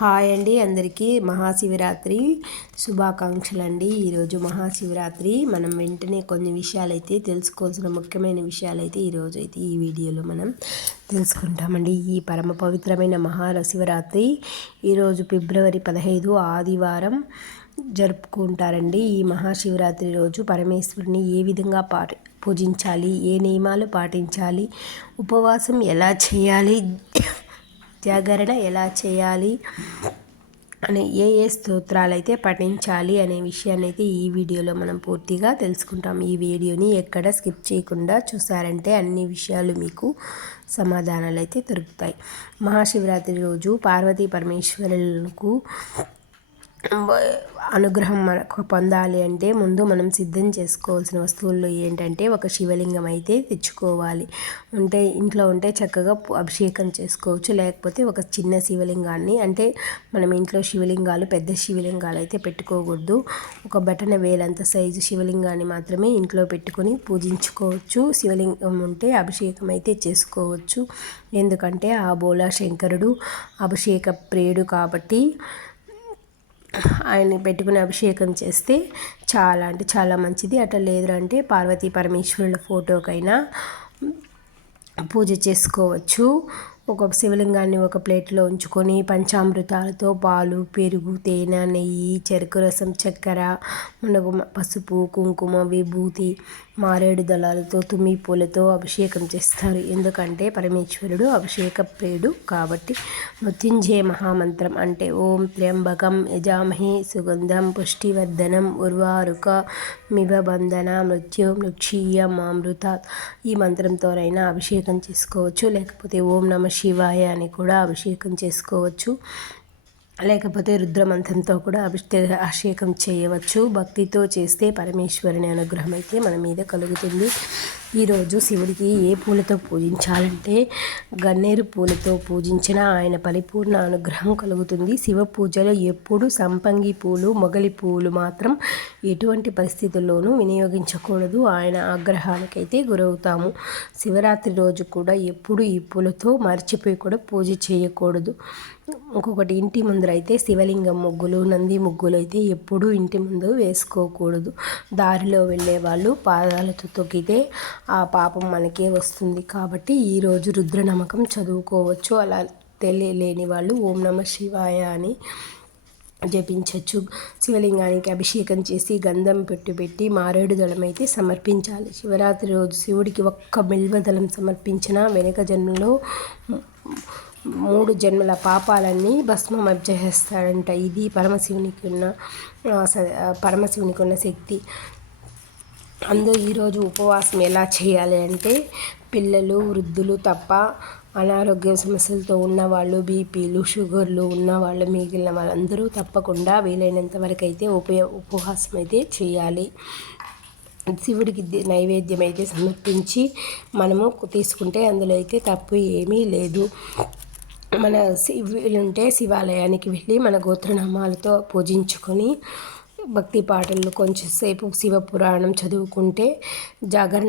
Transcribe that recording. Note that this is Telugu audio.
హాయ్ అండి, అందరికీ మహాశివరాత్రి శుభాకాంక్షలు అండి. ఈరోజు మహాశివరాత్రి. మనం వెంటనే కొన్ని విషయాలైతే తెలుసుకోవాల్సిన ముఖ్యమైన విషయాలైతే ఈరోజు అయితే ఈ వీడియోలో మనం తెలుసుకుంటామండి. ఈ పరమ పవిత్రమైన మహాశివరాత్రి ఈరోజు ఫిబ్రవరి 15 ఆదివారం జరుపుకుంటారండి. ఈ మహాశివరాత్రి రోజు పరమేశ్వరుని ఏ విధంగా పూజించాలి, ఏ నియమాలు పాటించాలి, ఉపవాసం ఎలా చేయాలి, జాగరణ ఎలా చేయాలి అనే ఏ స్తోత్రాలు అయితే పఠించాలి అనే విషయాన్ని అయితే ఈ వీడియోలో మనం పూర్తిగా తెలుసుకుంటాం. ఈ వీడియోని ఎక్కడ స్కిప్ చేయకుండా చూసారంటే అన్ని విషయాలు మీకు సమాధానాలు అయితే దొరుకుతాయి. మహాశివరాత్రి రోజు పార్వతీ పరమేశ్వరులకు అనుగ్రహం మనకు పొందాలి అంటే ముందు మనం సిద్ధం చేసుకోవాల్సిన వస్తువుల్లో ఏంటంటే ఒక శివలింగం అయితే తెచ్చుకోవాలి. ఇంట్లో ఉంటే చక్కగా అభిషేకం చేసుకోవచ్చు. లేకపోతే ఒక చిన్న శివలింగాన్ని, అంటే మనం ఇంట్లో శివలింగాలు పెద్ద శివలింగాలు అయితే పెట్టుకోకూడదు. ఒక బటన వేలంత సైజు శివలింగాన్ని మాత్రమే ఇంట్లో పెట్టుకొని పూజించుకోవచ్చు. శివలింగం ఉంటే అభిషేకం అయితే చేసుకోవచ్చు. ఎందుకంటే ఆ బోలా శంకరుడు అభిషేక ప్రియుడు కాబట్టి ఆయన్ని పెట్టుకుని అభిషేకం చేస్తే చాలా అంటే చాలా మంచిది. అట్లా లేదంటే పార్వతీ పరమేశ్వరుల ఫోటోకైనా పూజ చేసుకోవచ్చు. ఒక శివలింగాన్ని ఒక ప్లేట్లో ఉంచుకొని పంచామృతాలతో పాలు, పెరుగు, తేనె, నెయ్యి, చెరుకు రసం, చక్కెర, మనకు పసుపు, కుంకుమ, విభూతి, మారేడు దళాలతో, తుమ్మి పూలతో అభిషేకం చేస్తారు. ఎందుకంటే పరమేశ్వరుడు అభిషేక ప్రియుడు కాబట్టి. మృత్యుంజయ మహామంత్రం అంటే ఓం త్ర్యంబకం యజామహే సుగంధం పుష్టివర్ధనం ఉర్వారుక మివ బంధన మృత్యుర్ముక్షీయ మామృతాత్. ఈ మంత్రంతోనైనా అభిషేకం చేసుకోవచ్చు. లేకపోతే ఓం నమ శివాయ అని కూడా అభిషేకం చేసుకోవచ్చు. లేకపోతే రుద్రమంత్రంతో కూడా అభిషేకం చేయవచ్చు. భక్తితో చేస్తే పరమేశ్వరుని అనుగ్రహం అయితే మన మీద కలుగుతుంది. ఈరోజు శివుడికి ఏ పూలతో పూజించాలంటే గన్నేరు పూలతో పూజించిన ఆయన పరిపూర్ణ అనుగ్రహం కలుగుతుంది. శివ పూజలో ఎప్పుడు సంపంగి పూలు, మొగలి పూలు మాత్రం ఎటువంటి పరిస్థితుల్లోనూ వినియోగించకూడదు. ఆయన ఆగ్రహానికైతే గురవుతాము. శివరాత్రి రోజు కూడా ఎప్పుడు ఈ పూలతో మర్చిపోయి కూడా పూజ చేయకూడదు. ఇంకొకటి, ఇంటి ముందర అయితే శివలింగం ముగ్గులు, నంది ముగ్గులు అయితే ఎప్పుడూ ఇంటి ముందు వేసుకోకూడదు. దారిలో వెళ్ళే వాళ్ళు పాదాలతో తొక్కితే ఆ పాపం మనకే వస్తుంది. కాబట్టి ఈరోజు రుద్రనామకం చదువుకోవచ్చు. అలా తెలియలేని వాళ్ళు ఓం నమ శివాయ అని జపించవచ్చు. శివలింగానికి అభిషేకం చేసి గంధం పెట్టి మారేడు దళం అయితే సమర్పించాలి. శివరాత్రి రోజు శివుడికి ఒక్క బిల్వదళం సమర్పించిన వెనక జన్మలో 3 జన్మల పాపాలన్నీ భస్మం చేస్తాడంట. ఇది పరమశివునికి ఉన్న శక్తి. అందులో ఈరోజు ఉపవాసం ఎలా చేయాలి అంటే పిల్లలు, వృద్ధులు తప్ప అనారోగ్య సమస్యలతో ఉన్నవాళ్ళు, బీపీలు, షుగర్లు ఉన్నవాళ్ళు, మిగిలిన వాళ్ళందరూ తప్పకుండా వీలైనంత వరకు అయితే ఉపవాసం అయితే చేయాలి. శివుడికి నైవేద్యం అయితే సమర్పించి మనము తీసుకుంటే అందులో అయితే తప్పు ఏమీ లేదు. మన వీలుంటే శివాలయానికి వెళ్ళి మన గోత్రనామాలతో పూజించుకొని భక్తి పాటలు కొంచెంసేపు శివ పురాణం చదువుకుంటే జాగరణ